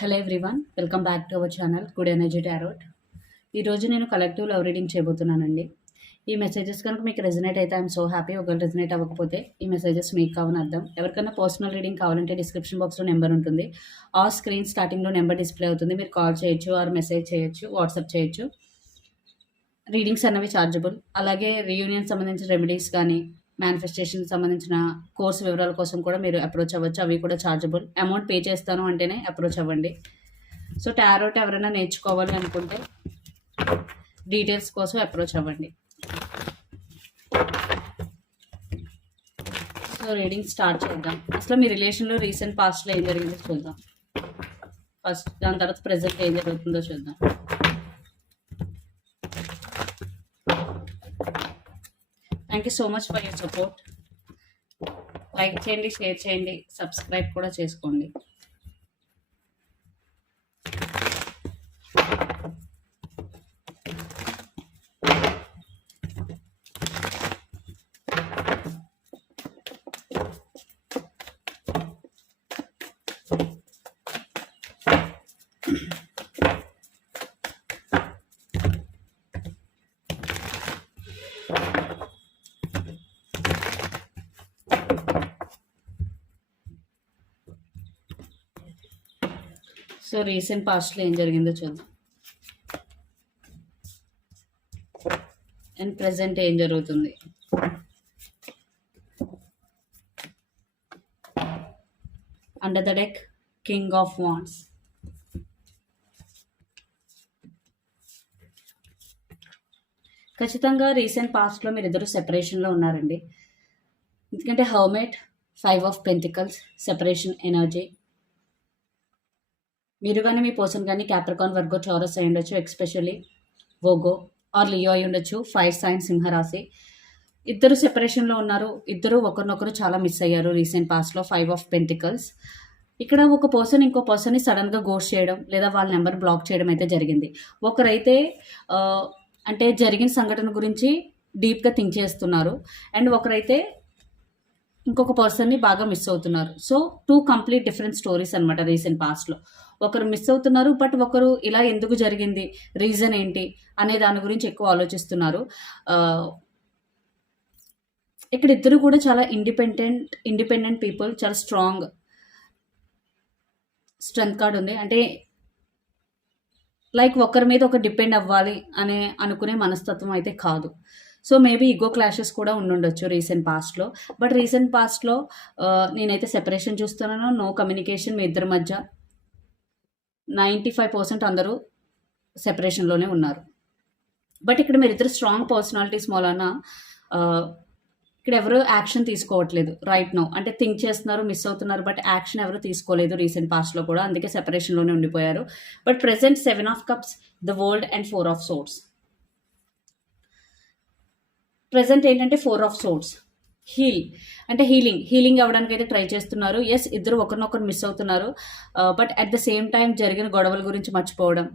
Hello everyone welcome back to our channel good energy tarot ఈరోజు నేను collective love reading చేయబోతున్నానండి. ఈ messages కనుక మీకు రెజనేట్ అయితే ఐఎమ్ సో హ్యాపీ ఒకవేళ రెజనేట్ అవ్వకపోతే ఈ మెసేజెస్ మీకు కావని అర్థం. ఎవరికైనా పర్సనల్ రీడింగ్ కావాలంటే డిస్క్రిప్షన్ బాక్స్లో నెంబర్ ఉంటుంది. ఆ స్క్రీన్ స్టార్టింగ్లో నెంబర్ డిస్ప్లే అవుతుంది. మీరు కాల్ చేయొచ్చు ఆర్ మెసేజ్ చేయొచ్చు వాట్సాప్ చేయొచ్చు. రీడింగ్స్ అన్నవి ఛార్జబుల్ అలాగే రీయూనియన్ సంబంధించిన రెమెడీస్ కానీ మేనిఫెస్టేషన్ సంబంధించిన కోర్స్ వివరాల కోసం కూడా మీరు అప్రోచ్ అవ్వచ్చు. అవి కూడా ఛార్జబుల్ అమౌంట్ పే చేస్తాను అంటేనే అప్రోచ్ అవ్వండి. సో టారోట్ ఎవరైనా నేర్చుకోవాలి అనుకుంటే డీటెయిల్స్ కోసం అప్రోచ్ అవ్వండి. సో రీడింగ్ స్టార్ట్ చేద్దాం. అసలు మీ రిలేషన్లో రీసెంట్ పాస్ట్లో ఏం జరిగిందో చూద్దాం. ఫస్ట్ దాని తర్వాత ప్రజెంట్ ఏం జరుగుతుందో చూద్దాం. Thank you so much for your support like చేయండి షేర్ చేయండి సబ్స్క్రైబ్ కూడా చేసుకోండి. సో రీసెంట్ పాస్ట్లో ఏం జరిగిందో చూద్దాం. అండ్ ప్రజెంట్ ఏం జరుగుతుంది? Under the deck king of wands ఖచ్చితంగా రీసెంట్ పాస్ట్లో మీరు ఇద్దరు సెపరేషన్లో ఉన్నారండి. ఎందుకంటే hermit five of pentacles separation energy మీరు కానీ మీ పర్సన్ కానీ క్యాప్రికాన్ వర్గో చౌరస్ అయి ఉండొచ్చు ఎక్స్పెషల్లీ వోగో ఆర్ లియో అయి ఉండొచ్చు ఫైవ్ సైన్ సింహరాశి. ఇద్దరు సెపరేషన్లో ఉన్నారు. ఇద్దరు ఒకరినొకరు చాలా మిస్ అయ్యారు రీసెంట్ పాస్ట్లో ఫైవ్ ఆఫ్ పెంటికల్స్ ఇక్కడ ఒక పర్సన్ ఇంకో పర్సన్ని సడన్గా గోస్ట్ చేయడం లేదా వాళ్ళ నెంబర్ బ్లాక్ చేయడం అయితే జరిగింది. ఒకరైతే అంటే జరిగిన సంఘటన గురించి డీప్గా థింక్ చేస్తున్నారు. అండ్ ఒకరైతే ఇంకొక పర్సన్ని బాగా మిస్ అవుతున్నారు. So two complete different stories అనమాట రీసెంట్ పాస్ట్లో ఒకరు మిస్ అవుతున్నారు బట్ ఒకరు ఇలా ఎందుకు జరిగింది? రీజన్ ఏంటి? అనే దాని గురించి ఎక్కువ ఆలోచిస్తున్నారు. ఇక్కడ ఇద్దరు కూడా చాలా ఇండిపెండెంట్ ఇండిపెండెంట్ పీపుల్ చాలా స్ట్రాంగ్ స్ట్రెంగ్త్ కార్డ్ ఉంది. అంటే లైక్ ఒకరి మీద ఒక డిపెండ్ అవ్వాలి అనే అనుకునే మనస్తత్వం అయితే కాదు. సో మేబీ ఈగో క్లాషెస్ కూడా ఉండుండొచ్చు రీసెంట్ పాస్ట్లో బట్ రీసెంట్ పాస్ట్లో నేనైతే సెపరేషన్ చూస్తున్నాను. నో కమ్యూనికేషన్ మీ ఇద్దరి మధ్య. నైంటీ ఫైవ్ పర్సెంట్ అందరూ సెపరేషన్లోనే ఉన్నారు. బట్ ఇక్కడ మీరు ఇద్దరు స్ట్రాంగ్ పర్సనాలిటీస్ మూలన ఇక్కడ ఎవరు యాక్షన్ తీసుకోవట్లేదు రైట్ నో. అంటే థింక్ చేస్తున్నారు మిస్ అవుతున్నారు బట్ యాక్షన్ ఎవరు తీసుకోలేదు రీసెంట్ పాస్ట్లో కూడా. అందుకే సెపరేషన్లోనే ఉండిపోయారు. But present seven of cups the world and four of swords present ఏంటంటే ఫోర్ ఆఫ్ సోర్స్ హీల్ అంటే హీలింగ్ హీలింగ్ అవ్వడానికి అయితే ట్రై చేస్తున్నారు. ఎస్ ఇద్దరు ఒకరినొకరు మిస్ అవుతున్నారు. But at the same time జరిగిన గొడవల గురించి మర్చిపోవడం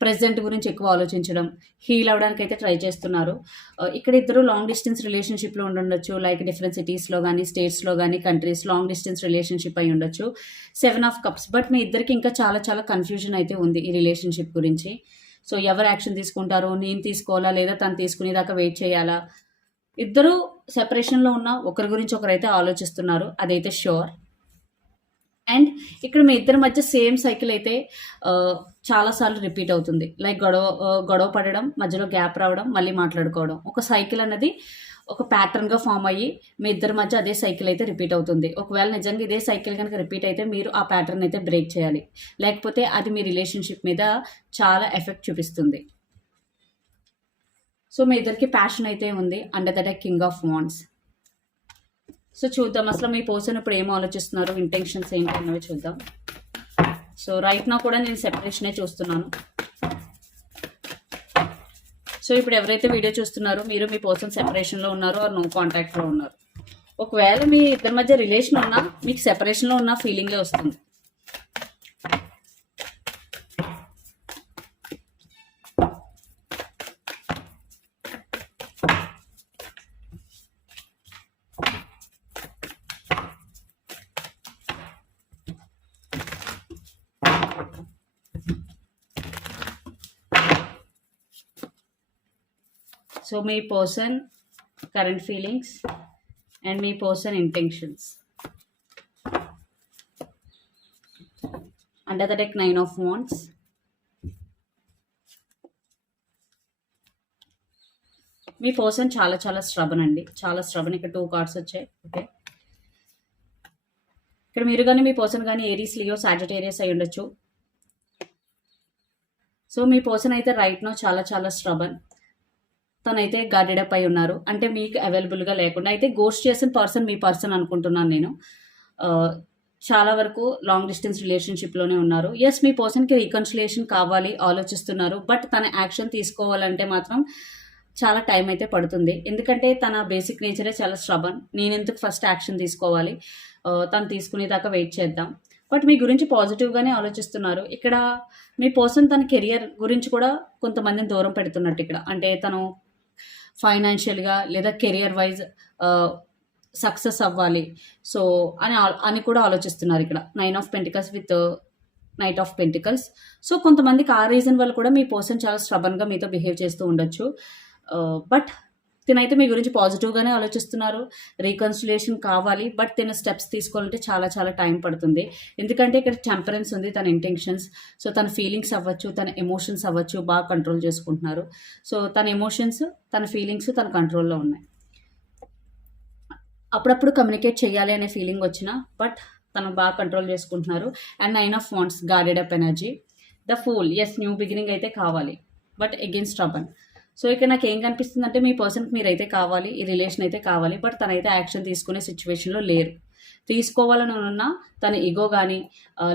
ప్రెసెంట్ గురించి ఎక్కువ ఆలోచించడం హీల్ అవ్వడానికి అయితే ట్రై చేస్తున్నారు. Uh, ఇక్కడ ఇద్దరు లాంగ్ డిస్టెన్స్ రిలేషన్షిప్లో ఉండొచ్చు. లైక్ డిఫరెంట్ సిటీస్లో కానీ స్టేట్స్లో కానీ కంట్రీస్ లాంగ్ డిస్టెన్స్ రిలేషన్షిప్ అయి ఉండొచ్చు. సెవెన్ ఆఫ్ కప్స్ బట్ మీ ఇద్దరికి ఇంకా చాలా చాలా కన్ఫ్యూజన్ అయితే ఉంది ఈ రిలేషన్షిప్ గురించి. సో ఎవరు యాక్షన్ తీసుకుంటారు? నేను తీసుకోవాలా? లేదా తను తీసుకునేదాకా వెయిట్ చేయాలా? ఇద్దరు సెపరేషన్లో ఉన్న ఒకరి గురించి ఒకరైతే ఆలోచిస్తున్నారు అదైతే షూర్ అండ్ ఇక్కడ మీ ఇద్దరి మధ్య సేమ్ సైకిల్ అయితే చాలాసార్లు రిపీట్ అవుతుంది. లైక్ గొడవ గొడవ పడడం మధ్యలో గ్యాప్ రావడం మళ్ళీ మాట్లాడుకోవడం. ఒక సైకిల్ అన్నది ఒక ప్యాటర్న్గా ఫామ్ అయ్యి మీ ఇద్దరి మధ్య అదే సైకిల్ అయితే రిపీట్ అవుతుంది. ఒకవేళ నిజంగా ఇదే సైకిల్ కనుక రిపీట్ అయితే మీరు ఆ ప్యాటర్న్ అయితే బ్రేక్ చేయాలి. లేకపోతే అది మీ రిలేషన్షిప్ మీద చాలా ఎఫెక్ట్ చూపిస్తుంది. సో మీ ఇద్దరికి ప్యాషన్ అయితే ఉంది under that king of wands so చూద్దాం అసలు మీ పర్సన్ ఇప్పుడు ఏం ఆలోచిస్తున్నారు? ఇంటెన్షన్స్ ఏంటి అన్నవి చూద్దాం. సో రైట్ నా కూడా నేను సెపరేషనే చూస్తున్నాను. సో ఇప్పుడు ఎవరైతే వీడియో చూస్తున్నారో మీరు మీ పర్సన్ సెపరేషన్లో ఉన్నారో నో కాంటాక్ట్లో ఉన్నారు. ఒకవేళ మీ ఇద్దరి మధ్య రిలేషన్ ఉన్నా మీకు సెపరేషన్లో ఉన్న ఫీలింగే వస్తుంది. సో మీ person current feelings and me person intentions under the deck nine of wands మీ పర్సన్ చాలా చాలా స్ట్రబన్ అండి. చాలా స్ట్రబన్ ఇక్కడ టూ కార్డ్స్ వచ్చాయి. ఓకే ఇక్కడ మీరు కానీ మీ పర్సన్ కానీ ఏరీస్ లియో సాజిటేరియస్ అయి ఉండొచ్చు. సో మీ పర్సన్ అయితే రైట్ నో చాలా చాలా స్ట్రబన్ తనైతే గార్డెడ్ అప్ అయి ఉన్నారు. అంటే మీకు అవైలబుల్గా లేకుండా. అయితే గోస్ట్ చేసిన పర్సన్ మీ పర్సన్ అనుకుంటున్నాను నేను. చాలా వరకు లాంగ్ డిస్టెన్స్ రిలేషన్షిప్లోనే ఉన్నారు. ఎస్ మీ పర్సన్కి రీకన్సిలేషన్ కావాలి ఆలోచిస్తున్నారు. బట్ తన యాక్షన్ తీసుకోవాలంటే మాత్రం చాలా టైం అయితే పడుతుంది. ఎందుకంటే తన బేసిక్ నేచరే చాలా స్ట్రబన్ నేను ఎందుకు ఫస్ట్ యాక్షన్ తీసుకోవాలి తను తీసుకునేదాకా వెయిట్ చేద్దాం. బట్ మీ గురించి పాజిటివ్గానే ఆలోచిస్తున్నారు. ఇక్కడ మీ పర్సన్ తన కెరియర్ గురించి కూడా కొంతమందిని దూరం పెడుతున్నట్టు ఇక్కడ. అంటే తను ఫైనాన్షియల్గా లేదా కెరియర్ వైజ్ సక్సెస్ అవ్వాలి. సో అని అని కూడా ఆలోచిస్తున్నారు ఇక్కడ. Nine of pentacles with knight of pentacles. So కొంతమందికి ఆ రీజన్ వల్ల కూడా మీ పర్సన్ చాలా స్ట్రబన్గా మీతో బిహేవ్ చేస్తూ ఉండొచ్చు. బట్ తినైతే మీ గురించి పాజిటివ్గానే ఆలోచిస్తున్నారు. రీకన్సిలేషన్ కావాలి. బట్ తిన స్టెప్స్ తీసుకోవాలంటే చాలా చాలా టైం పడుతుంది. ఎందుకంటే ఇక్కడ టెంపరెన్స్ ఉంది తన ఇంటెన్షన్స్ సో తన ఫీలింగ్స్ అవ్వచ్చు తన ఎమోషన్స్ అవ్వచ్చు బాగా కంట్రోల్ చేసుకుంటున్నారు. సో తన ఎమోషన్స్ తన ఫీలింగ్స్ తన కంట్రోల్లో ఉన్నాయి. అప్పుడప్పుడు కమ్యూనికేట్ చేయాలి అనే ఫీలింగ్ వచ్చిన బట్ తను బాగా కంట్రోల్ చేసుకుంటున్నారు. And nine of wands guarded up energy the fool as new beginning అయితే కావాలి. బట్ అగేన్స్ట్ ట్రబన్ సో ఇక్కడ నాకు ఏం కనిపిస్తుంది అంటే మీ పర్సన్కి మీరైతే కావాలి ఈ రిలేషన్ అయితే కావాలి బట్ తనైతే యాక్షన్ తీసుకునే సిచ్యువేషన్లో లేరు. తీసుకోవాలని ఉన్న తన ఈగో కానీ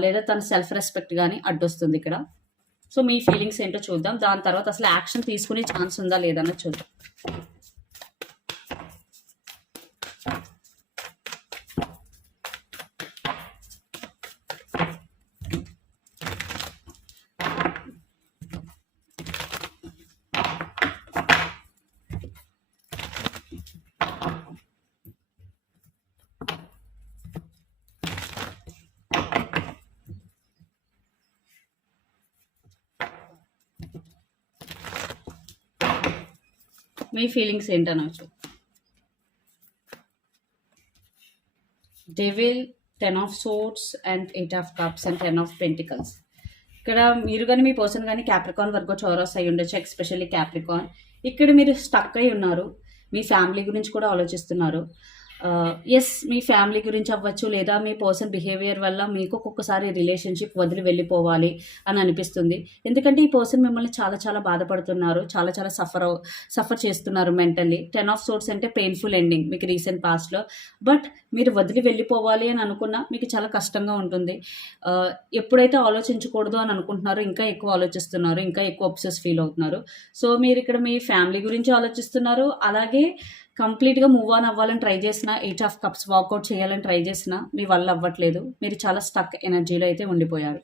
లేదా తన సెల్ఫ్ రెస్పెక్ట్ కానీ అడ్డొస్తుంది ఇక్కడ. సో మీ ఫీలింగ్స్ ఏంటో చూద్దాం. దాని తర్వాత అసలు యాక్షన్ తీసుకునే ఛాన్స్ ఉందా లేదన్నది చూద్దాం. మీ feelings ఏంటనవచ్చు devil ten of swords and eight of cups and ten of pentacles ఇక్కడ మీరు కానీ మీ పర్సన్ కానీ క్యాప్రికాన్ వరకు చౌరస్ అయి ఉండొచ్చు ఎస్పెషల్లీ క్యాప్రికాన్ ఇక్కడ మీరు స్టక్ అయి ఉన్నారు. మీ ఫ్యామిలీ గురించి కూడా ఆలోచిస్తున్నారు. ఎస్ మీ ఫ్యామిలీ గురించి అవ్వచ్చు లేదా మీ పర్సన్ బిహేవియర్ వల్ల మీకు ఒక్కొక్కసారి రిలేషన్షిప్ వదిలి వెళ్ళిపోవాలి అని అనిపిస్తుంది. ఎందుకంటే ఈ పర్సన్ మిమ్మల్ని చాలా చాలా బాధపడుతున్నారు చాలా చాలా సఫర్ సఫర్ చేస్తున్నారు మెంటల్లీ టెన్ ఆఫ్ సోర్స్ అంటే పెయిన్ఫుల్ ఎండింగ్ మీకు రీసెంట్ పాస్ట్లో బట్ మీరు వదిలి వెళ్ళిపోవాలి అని అనుకున్నా మీకు చాలా కష్టంగా ఉంటుంది. ఎప్పుడైతే ఆలోచించకూడదు అని అనుకుంటున్నారో ఇంకా ఎక్కువ ఆలోచిస్తున్నారు ఇంకా ఎక్కువ అప్సెస్ ఫీల్ అవుతున్నారు. సో మీరు ఇక్కడ మీ ఫ్యామిలీ గురించి ఆలోచిస్తున్నారు. అలాగే కంప్లీట్గా మూవ్ ఆన్ అవ్వాలని ట్రై చేసిన ఎయిట్ ఆఫ్ కప్స్ వాకౌట్ చేయాలని ట్రై చేసిన మీ వల్ల అవ్వట్లేదు. మీరు చాలా స్టక్ ఎనర్జీలో అయితే ఉండిపోయారు.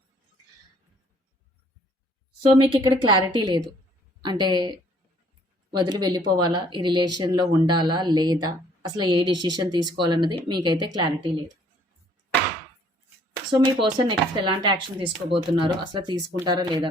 సో మీకు ఇక్కడ క్లారిటీ లేదు. అంటే వదిలి వెళ్ళిపోవాలా? ఈ రిలేషన్లో ఉండాలా? లేదా? అసలు ఏ డిసిషన్ తీసుకోవాలన్నది మీకైతే క్లారిటీ లేదు. సో మీ పర్సన్ నెక్స్ట్ ఎలాంటి యాక్షన్ తీసుకోబోతున్నారు? అసలు తీసుకుంటారా లేదా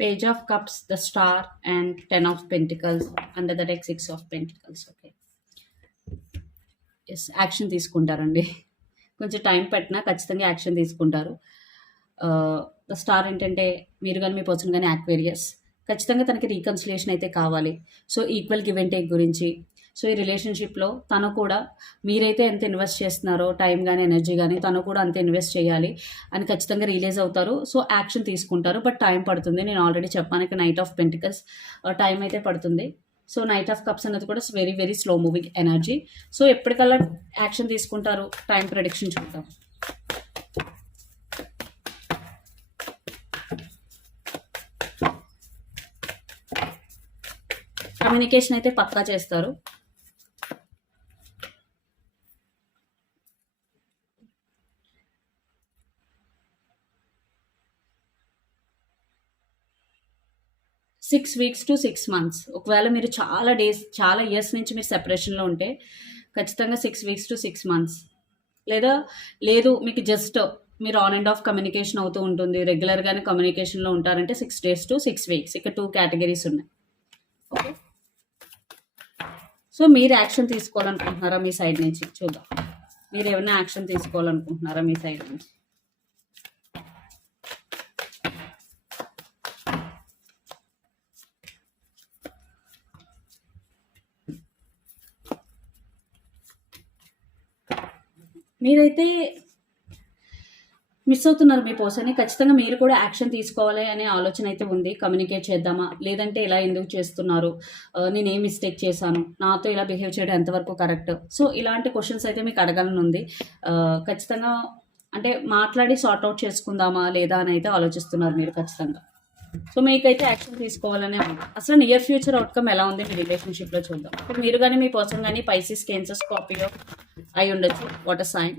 page of cups the star and 10 of pentacles under the deck six of pentacles okay. Yes action తీసుకుంటారండి. కొంచెం టైం పెట్టినా ఖచ్చితంగా యాక్షన్ తీసుకుంటారు. Uh, ద స్టార్ ఏంటంటే మీరు కానీ మీ పర్సన్ కానీ యాక్వేరియస్ ఖచ్చితంగా తనకి రీకన్సిలేషన్ అయితే కావాలి. So equal give and take గురించి సో ఈ రిలేషన్షిప్లో తను కూడా మీరైతే ఎంత ఇన్వెస్ట్ చేస్తున్నారో టైం కానీ ఎనర్జీ కానీ తను కూడా అంత ఇన్వెస్ట్ చేయాలి అని ఖచ్చితంగా రిలీజ్ అవుతారు. సో యాక్షన్ తీసుకుంటారు. బట్ టైం పడుతుంది. నేను ఆల్రెడీ చెప్పాను నైట్ ఆఫ్ పెంటికల్స్ టైం అయితే పడుతుంది. సో నైట్ ఆఫ్ కప్స్ అనేది కూడా very very slow moving energy. So ఎప్పటికల్లా action తీసుకుంటారు. టైం ప్రొడిక్షన్ చూద్దాం. కమ్యూనికేషన్ అయితే పక్కా చేస్తారు. Six weeks to six months ఒకవేళ మీరు చాలా డేస్ చాలా ఇయర్స్ నుంచి మీరు సెపరేషన్లో ఉంటే ఖచ్చితంగా six weeks to six months లేదా లేదు మీకు జస్ట్ మీరు ఆన్ అండ్ ఆఫ్ కమ్యూనికేషన్ అవుతూ ఉంటుంది. రెగ్యులర్గానే కమ్యూనికేషన్లో ఉంటారంటే six days to six weeks ఇక్కడ టూ కేటగిరీస్ ఉన్నాయి. ఓకే సో మీరు యాక్షన్ తీసుకోవాలనుకుంటున్నారా మీ సైడ్ నుంచి? చూద్దాం. మీరు ఏమైనా యాక్షన్ తీసుకోవాలనుకుంటున్నారా మీ సైడ్ నుంచి? మీరైతే మిస్ అవుతున్నారు మీ పర్సన్ని. ఖచ్చితంగా మీరు కూడా యాక్షన్ తీసుకోవాలి అనే ఆలోచన అయితే ఉంది. కమ్యూనికేట్ చేద్దామా? లేదంటే ఇలా ఎందుకు చేస్తున్నారు? నేను ఏ మిస్టేక్ చేశాను? నాతో ఇలా బిహేవ్ చేయడం ఎంతవరకు కరెక్ట్ సో ఇలాంటి క్వశ్చన్స్ అయితే మీకు అడగాలనుంది ఖచ్చితంగా అంటే మాట్లాడి సార్ట్ అవుట్ చేసుకుందామా లేదా అని అయితే ఆలోచిస్తున్నారు మీరు ఖచ్చితంగా. సో మీకైతే యాక్షన్ తీసుకోవాలనే ఉంది. అసలు నియర్ ఫ్యూచర్ అవుట్కమ్ ఎలా ఉంది మీ రిలేషన్షిప్లో చూద్దాం. మీరు కానీ మీ పర్సన్ కానీ పైసీస్ కేన్సర్ స్కాపియో అయి ఉండొచ్చు. వాటర్ సైన్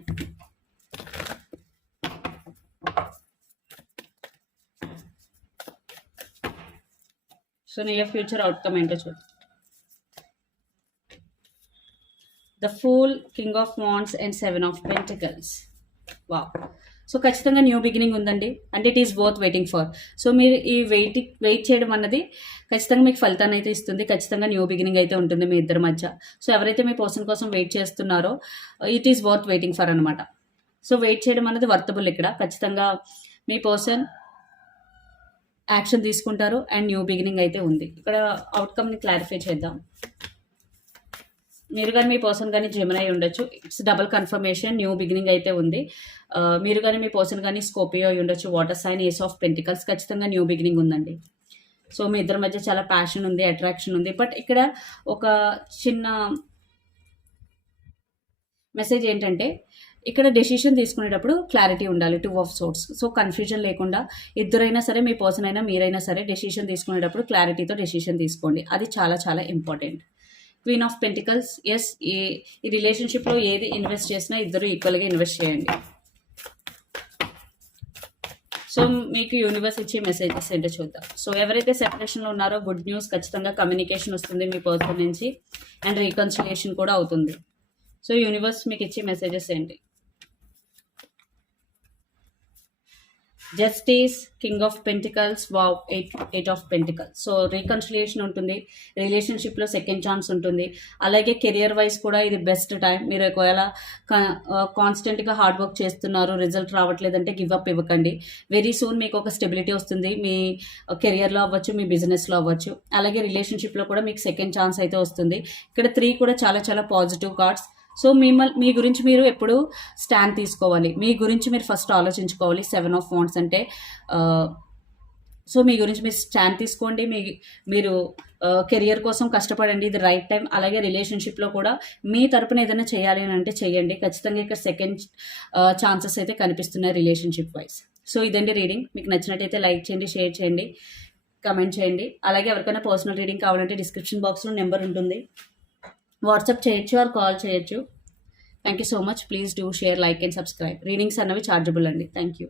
సో నీ ఫ్యూచర్ అవుట్కమ్ ఏంటో చూద్దాం the fool king of wands and seven of pentacles వా సో ఖచ్చితంగా న్యూ బిగినింగ్ ఉందండి. And it is worth waiting for so మీరు ఈ వెయిట్ వెయిట్ చేయడం అన్నది ఖచ్చితంగా మీకు ఫలితాన్ని అయితే ఇస్తుంది. ఖచ్చితంగా న్యూ బిగినింగ్ అయితే ఉంటుంది మీ ఇద్దరి మధ్య. సో ఎవరైతే మీ పర్సన్ కోసం వెయిట్ చేస్తున్నారో it is worth waiting for అనమాట సో వెయిట్ చేయడం అనేది వర్తబుల్ ఇక్కడ. ఖచ్చితంగా మీ పర్సన్ యాక్షన్ తీసుకుంటారు. అండ్ న్యూ బిగినింగ్ అయితే ఉంది. ఇక్కడ అవుట్కమ్ని క్లారిఫై చేద్దాం. మీరు కానీ మీ పర్సన్ కానీ జెమినై ఉండొచ్చు. It's double confirmation new beginning అయితే ఉంది. మీరు కానీ మీ పర్సన్ కానీ స్కోపియో ఉండొచ్చు. Water sign ace of pentacles ఖచ్చితంగా న్యూ బిగినింగ్ ఉందండి. సో మీ ఇద్దరి మధ్య చాలా ప్యాషన్ ఉంది అట్రాక్షన్ ఉంది. బట్ ఇక్కడ ఒక చిన్న మెసేజ్ ఏంటంటే ఇక్కడ డెసిషన్ తీసుకునేటప్పుడు క్లారిటీ ఉండాలి two of swords so confusion లేకుండా ఇద్దరైనా సరే మీ పర్సన్ అయినా మీరైనా సరే డెసిషన్ తీసుకునేటప్పుడు క్లారిటీతో డెసిషన్ తీసుకోండి. అది చాలా చాలా important queen of pentacles. Yes ఈ ఈ రిలేషన్షిప్లో ఏది ఇన్వెస్ట్ చేసినా ఇద్దరు ఈక్వల్గా ఇన్వెస్ట్ చేయండి. సో మీకు యూనివర్స్ ఇచ్చే మెసేజెస్ ఏంటో చూద్దాం. సో ఎవరైతే సెపరేషన్లో ఉన్నారో గుడ్ న్యూస్ ఖచ్చితంగా కమ్యూనికేషన్ వస్తుంది మీ పర్సన్ నుంచి. అండ్ రీకన్సిలేషన్ కూడా అవుతుంది. సో యూనివర్స్ మీకు ఇచ్చే మెసేజెస్ ఏంటి? జస్టిస్ కింగ్ ఆఫ్ పెంటికల్స్ వా eight eight of pentacles so reconciliation ఉంటుంది రిలేషన్షిప్లో సెకండ్ ఛాన్స్ ఉంటుంది. అలాగే కెరియర్ వైజ్ కూడా ఇది బెస్ట్ టైం మీరు ఒకవేళ కాన్స్టెంట్గా హార్డ్ వర్క్ చేస్తున్నారు రిజల్ట్ రావట్లేదంటే గివ్ అప్ ఇవ్వకండి. వెరీ సూన్ మీకు ఒక స్టెబిలిటీ వస్తుంది. మీ కెరియర్లో అవ్వచ్చు మీ బిజినెస్లో అవ్వచ్చు. అలాగే రిలేషన్షిప్లో కూడా మీకు సెకండ్ ఛాన్స్ అయితే వస్తుంది. ఇక్కడ త్రీ కూడా చాలా చాలా పాజిటివ్ కార్డ్స్ సో మిమ్మల్ని మీ గురించి మీరు ఎప్పుడు స్టాండ్ తీసుకోవాలి? మీ గురించి మీరు ఫస్ట్ ఆలోచించుకోవాలి సెవెన్ ఆఫ్ ఫోన్స్ అంటే. సో మీ గురించి మీరు స్టాండ్ తీసుకోండి. మీ మీరు కెరియర్ కోసం కష్టపడండి. ఇది రైట్ టైం. అలాగే రిలేషన్షిప్లో కూడా మీ తరపున ఏదైనా చేయాలి అని అంటే చేయండి. ఖచ్చితంగా ఇక్కడ సెకండ్ ఛాన్సెస్ అయితే కనిపిస్తున్నాయి రిలేషన్షిప్ వైజ్. సో ఇదండి రీడింగ్. మీకు నచ్చినట్టయితే లైక్ చేయండి షేర్ చేయండి కమెంట్ చేయండి. అలాగే ఎవరికైనా పర్సనల్ రీడింగ్ కావాలంటే డిస్క్రిప్షన్ బాక్స్లో నెంబర్ ఉంటుంది. వాట్సాప్ చేయొచ్చు ఆర్ కాల్ చేయొచ్చు. Thank you so much please do share like and subscribe readings అన్నవి చార్జబుల్ అండి. Thank you